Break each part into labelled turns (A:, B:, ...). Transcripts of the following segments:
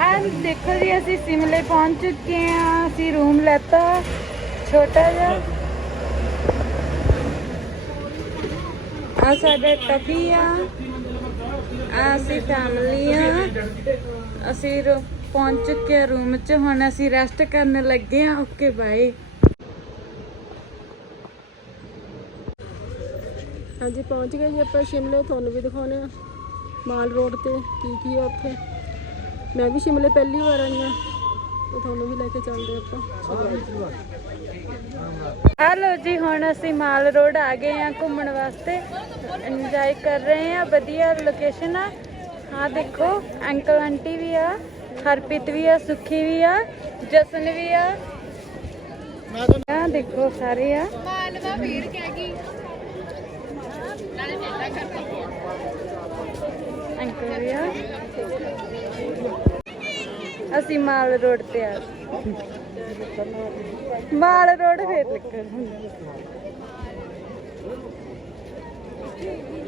A: ਐਂ ਦੇਖੋ ਜੀ, ਅਸੀਂ ਸਿਮਲੇ ਪਹੁੰਚ ਚੁੱਕੇ ਹਾਂ। ਅਸੀਂ ਰੂਮ ਲੈਤਾ, ਛੋਟਾ ਜਿਹਾ। ਆ ਸਾਡੇ ਟੱਬੀ ਆ। ਆ ਅਸੀਂ ਫੈਮਲੀ ਆ। ਅਸੀਂ ਪਹੁੰਚ ਚੁੱਕੇ ਆ ਰੂਮ 'ਚ। ਹੁਣ ਅਸੀਂ ਰੈਸਟ ਕਰਨ ਲੱਗੇ ਆ ਓਕੇ ਬਾਏ
B: ਹਾਂਜੀ, ਪਹੁੰਚ ਗਏ ਜੀ ਆਪਾਂ। ਸ਼ਿਮਲੇ ਤੁਹਾਨੂੰ ਵੀ ਦਿਖਾਉਣੇ ਆ ਮਾਲ ਰੋਡ ਤੇ ਕੀ ਕੀ ਆ ਉੱਥੇ। ਮੈਂ ਵੀ ਸ਼ਿਮਲੇ ਪਹਿਲੀ ਵਾਰ ਆਈ ਆ ਤੇ ਤੁਹਾਨੂੰ ਵੀ ਲੈ ਕੇ ਚੱਲਦੇ ਆਪਾਂ।
A: ਹੈਲੋ ਜੀ ਹੁਣ ਅਸੀਂ ਮਾਲ ਰੋਡ ਆ ਗਏ ਆ ਘੁੰਮਣ ਵਾਸਤੇ। ਇੰਜੋਏ ਕਰ ਰਹੇ ਆ ਵਧੀਆ ਲੋਕੇਸ਼ਨ ਆ। ਹਾਂ ਦੇਖੋ ਅੰਕਲ ਆਂਟੀ ਵੀ ਆ ਹਰਪ੍ਰੀਤ ਵੀ ਆ ਸੁਖੀ ਵੀ ਆ ਜਸਨ ਵੀ ਆ। ਆ ਦੇਖੋ ਸਾਰੇ ਆ।
C: ਮਾਲਵਾ ਭੀੜ ਕਹਿ ਗਈ।
A: ਅੰਕਲ ਵੀ ਆ। ਅਸੀਂ ਮਾਲ ਰੋਡ ਤੇ ਆ। ਮਾਲ ਰੋਡ ਫੇਰ ਲੱਗਣ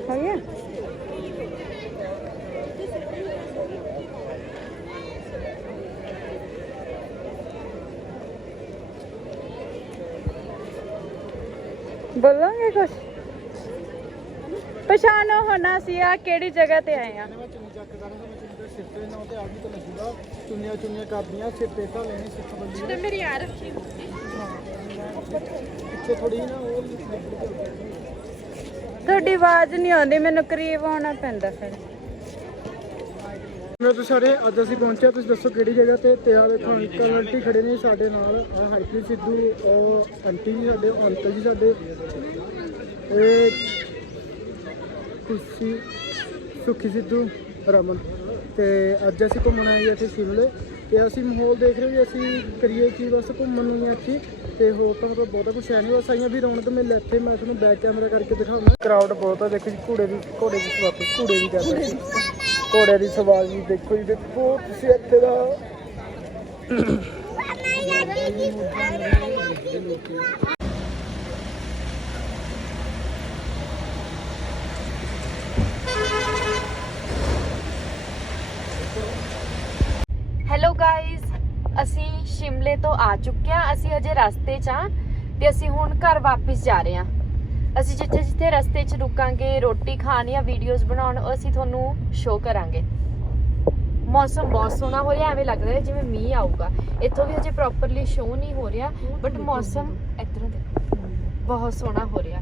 A: ਹੋ ਗਿਆ? ਬੋਲਾਂਗੇ ਕੁਛ? ਪਛਾਣੋ ਹੋਣਾ ਸੀ ਆ ਕਿਹੜੀ ਜਗ੍ਹਾ ਤੇ ਆਏ ਆ?
D: ਮੈਂ ਚੁੰਨੀ ਚੱਕ ਦਾਣਾ ਮੈਂ ਚੁੰਨੀ ਦੇ ਸਿਰ ਤੇ ਨਾ ਤੇ ਆਗੀ ਤਾਂ ਲੱਗੂਗਾ। ਚੁੰਨੀਆਂ ਚੁੰਨੀਆਂ ਕਰਦੀਆਂ ਸਿਰ ਤੇ ਤਾਂ ਲੈਣੇ ਸਿੱਖ ਬੰਦੀ।
C: ਤੇ ਮੇਰੀ ਯਾਰ
D: ਪਿੱਛੇ ਥੋੜੀ ਨਾ ਉਹ
A: ਤੁਹਾਡੀ ਆਵਾਜ਼ ਨਹੀਂ ਆਉਂਦੀ ਮੈਨੂੰ ਕਰੀਬ ਆਉਣਾ ਪੈਂਦਾ ਫਿਰ।
D: ਮੈਂ ਤਾਂ ਸਾਰੇ ਅੱਜ ਅਸੀਂ ਪਹੁੰਚੇ ਹਾਂ, ਤੁਸੀਂ ਦੱਸੋ ਕਿਹੜੀ ਜਗ੍ਹਾ ਤੇ ਤੇ ਆ ਦੇਖੋ ਅੰਕਲ ਆਂਟੀ ਖੜੇ ਨੇ ਸਾਡੇ ਨਾਲ। ਆਹ ਹਰਪ੍ਰੀਤ ਸਿੱਧੂ ਉਹ ਆਂਟੀ ਜੀ ਸਾਡੇ ਉਹ ਅੰਕਲ ਜੀ ਸਾਡੇ। ਇਹ ਕੁਰਸੀ ਸੁਖੀ ਸਿੱਧੂ ਰਮਨ ਤੇ ਅੱਜ ਅਸੀਂ ਘੁੰਮਣ ਆਏ ਇੱਥੇ ਸ਼ਿਮਲੇ ਤੇ ਅਸੀਂ ਮਾਹੌਲ ਦੇਖ ਰਹੇ ਹਾਂ ਵੀ ਅਸੀਂ ਕਰੀਏ ਕੀ ਬਸ ਘੁੰਮਣ ਨੂੰ ਇੱਥੇ ਤੇ ਹੋਰ ਤਾਂ ਮਤਲਬ ਬਹੁਤਾ ਕੁਝ ਹੈ ਨਹੀਂ ਬਸ ਆਈਆਂ ਵੀ ਰੌਣਕ ਮੇਲੇ ਇੱਥੇ ਮੈਂ ਤੁਹਾਨੂੰ ਬੈਕ ਕੈਮਰਾ ਕਰਕੇ ਦਿਖਾਉਣਾ ਕਰਾਊਡ ਬਹੁਤ ਆ ਦੇਖੋ ਜੀ ਘੋੜੇ ਦੀ ਘੋੜੇ ਦੀ ਸਵਾਰੀ ਘੋੜੇ ਦੀ ਕਰਦੇ ਘੋੜੇ ਦੀ ਸਵਾਰੀ ਦੇਖੋ ਜੀ ਦੇਖੋ ਤੁਸੀਂ ਇੱਥੇ ਦਾ
E: ਹੈਲੋ ਅਸੀਂ ਸ਼ਿਮਲੇ ਤੋਂ ਆ ਚੁੱਕੇ ਹਾਂ। ਅਸੀਂ ਅਜੇ ਰਸਤੇ 'ਚ ਆ ਤੇ ਅਸੀਂ ਹੁਣ ਘਰ ਵਾਪਸ ਜਾ ਰਹੇ ਹਾਂ। ਅਸੀਂ ਜਿੱਥੇ ਜਿੱਥੇ ਰਸਤੇ 'ਚ ਰੁਕਾਂਗੇ, ਰੋਟੀ ਖਾਣ ਜਾਂ ਵੀਡੀਓਜ਼ ਬਣਾਉਣ ਅਸੀਂ ਤੁਹਾਨੂੰ ਸ਼ੋਅ ਕਰਾਂਗੇ। ਮੌਸਮ ਬਹੁਤ ਸੋਹਣਾ ਹੋ ਰਿਹਾ, ਐਵੇਂ ਲੱਗ ਰਿਹਾ ਜਿਵੇਂ ਮੀਂਹ ਆਊਗਾ। ਇੱਥੋਂ ਵੀ ਅਜੇ ਪ੍ਰੋਪਰਲੀ ਸ਼ੋਅ ਨਹੀਂ ਹੋ ਰਿਹਾ ਬਟ ਮੌਸਮ ਇਤਨਾ ਦੇਖੋ, ਬਹੁਤ ਸੋਹਣਾ ਹੋ ਰਿਹਾ।